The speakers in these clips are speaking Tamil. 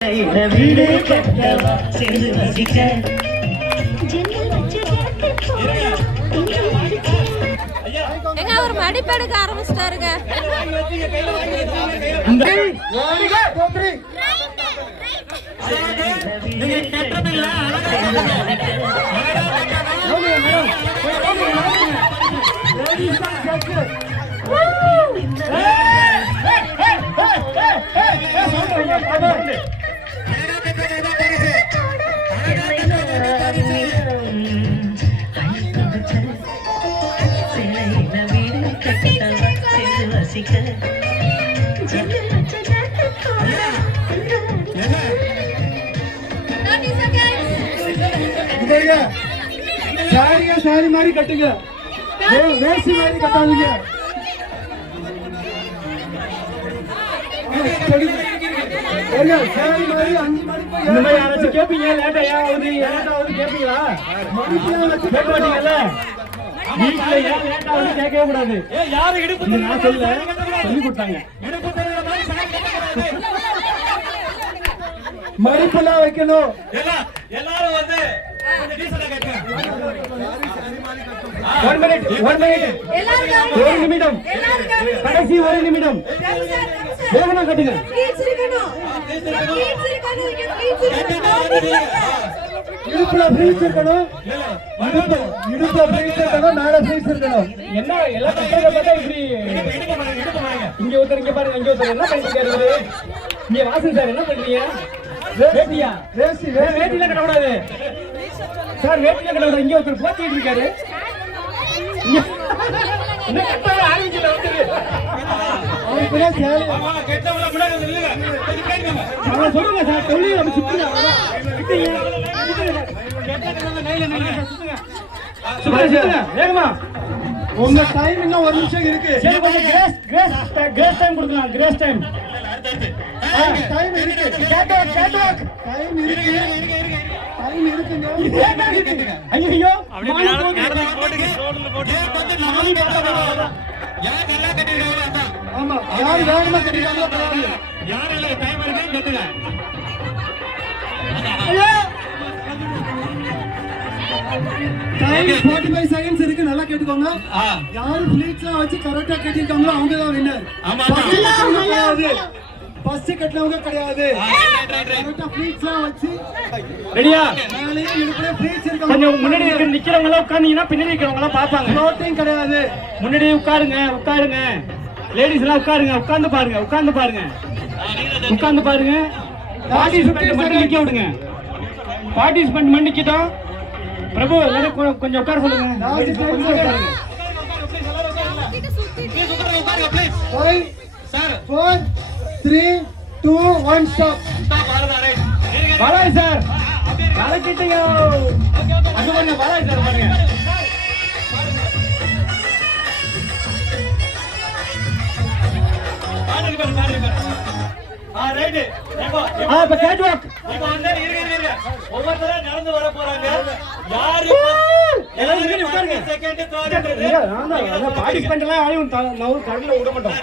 வீடு கட்டவா சேர்ந்து வசிக்க எங்க ஒரு மடிப்பெடுக்க ஆரம்பிச்சிட்டாருங்க. சாரி மாதிரி கட்டுங்க, வேசி மாதிரி கட்டாதீங்க. கேப்பீங்க கேப்பீங்களா? வீட்டுல ஏன் லேட்டா வந்து கேட்கவே கூடாது. நான் சொல்ல சொல்லி கொடுத்தாங்க. மடிப்பெல்லாம் வைக்கணும். எல்லாரும் வந்து ஒரு நிமிடம், கடைசி ஒரு நிமிடம் வேகமா கட்டுங்க. இடுப்புல ஃப்ரீஸ் இருக்கணும், இடுப்புல ஃப்ரீஸ் இருக்கணும், மேல ஃப்ரீஸ் இருக்கணும். என்ன எல்லாம் கட்டத பார்த்தா இப்படி இங்க ஒருத்தர் இங்க பாருங்க, இங்க ஒருத்தர் என்ன பண்ணிட்டு இருக்காரு? இங்க வாசன் சார் என்ன பண்றீங்க? வேட்டியா? வேட்டில கட்ட கூடாது சார், வேட்டில கட்ட கூடாது. இங்க ஒருத்தர் போத்திட்டு இருக்காரு. என்ன கட்டவே ஆரம்பிச்சல வந்து அவங்களே சேலை கெட்டவள முன்னாடி நில்லுங்க. நான் சொல்லுங்க சார், சொல்லி நம்ம சுத்துங்க. கெட்டவங்க நைல நில்லுங்க, சுத்துங்க. சுத்துங்க வேகமா. உங்க டைம் இன்னும் ஒரு நிமிஷம் இருக்கு. சரி கொஞ்சம் கிரேஸ் டைம் கொடுக்கலாம். கிரேஸ் டைம் டைம் இருக்கு. கேட்வாக் டைம் இருக்கு. டைம் இருக்குங்க. ஐயோ அப்படி போடுங்க, ரோட்ல போட்டு வந்து நாலு பாத்தா யார் நல்லா கட்டிருக்காங்க அதான். ஆமா, யார் வேகமா கட்டிருக்காங்க பரவாயில்லை. யார் இல்ல டைம் இருக்கு கட்டுங்க. ஐயோ டைம் 45 செகண்ட்ஸ் இருக்கு, நல்லா கேட்டுக்கோங்க. யாரு ஃப்ளீட்ஸ்லாம் வச்சு கரெக்ட்டா கட்டிருக்காங்களோ அவங்க தான் வின்னர். ஆமா ஃபர்ஸ்ட் கட்டலவங்க கிடையாது. கரெக்ட்டா ஃப்ளீட்ஸ்லாம் வச்சு ரெடியா? மேலேயே இடுப்புல ஃப்ளீட்ஸ் இருக்காங்க. கொஞ்சம் முன்னாடி நிக்கிறவங்க எல்லாம் உட்கார்ந்தீங்கன்னா பின்னாடி நிக்கிறவங்க எல்லாம் பாப்பாங்க. ஃப்ளோட்டிங் கிடையாது. முன்னாடி உட்காருங்க. லேடிஸ் எல்லாம் உட்காருங்க, உட்கார்ந்து பாருங்க. பார்ட்டிசிபென்ட் மட்டும் நிக்க விடுங்க. பார்ட்டிசிபென்ட் மட்டும் நிக்கட்டும். பிரபு கொஞ்சம் உட்கார சொல்லுங்க. 5 4 3 2 1 ஸ்டாப். பாலாய் சார் கலக்கிட்டீங்க. அது பாருங்க பாலாய் சார் பாருங்க. ரைட். இப்ப கேட்வாக். இப்ப வந்து இருங்க. ஒவ்வொருத்தரா நடந்து வர போறாங்க. யாரு எல்லாரும் இங்க உட்காருங்க. செகண்ட் தேர்ட் அந்த பார்ட்டிசிபென்ட் எல்லாம் யாரையும் நான் கடல்ல விட மாட்டோம்.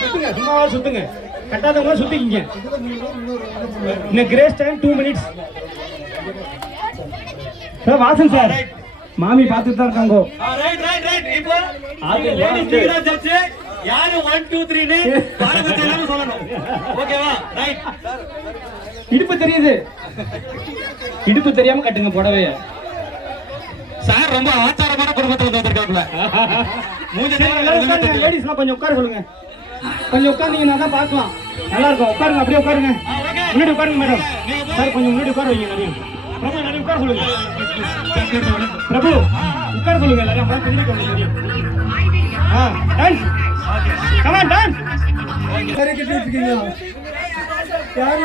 சுத்துங்க, சும்மாவா சுத்துங்க. கட்டாதவங்க சுத்திக்கிங்க. இந்த grace time 2 minutes. Sir Vasan sir மாமி பாத்துட்டு தான் இருக்காங்க. ரைட். இப்போ ஆதி லேடிஸ் டீரா ஜட்ஜ் யாரு 1 2 3 னு பாரபட்சம் இல்லாம சொல்லணும். ஓகேவா? ரைட். இடுப்பு தெரியுது, இடுப்பு தெரியாம கட்டுங்க புடவைய. சார் ரொம்ப ஆச்சாரமான குடும்பத்துல வந்திருக்காங்க. லேடிஸ்லாம் கொஞ்சம் உட்கார சொல்லுங்க. கொஞ்சம் உட்கார்ந்தீங்கன்னா தான் பார்க்கலாம், நல்லா இருக்கும். உட்காருங்க, அப்படியே உட்காருங்க. முன்னாடி உட்காருங்க மேடம். சார் கொஞ்சம் முன்னாடி உட்கார வைங்க. பிரபு நிறைய உட்கார சொல்லுங்க. பிரபு உட்கார சொல்லுங்க. எல்லாரும் தெரியும். Dance come on dance. வேற கிட்ட இருக்கீங்க யார்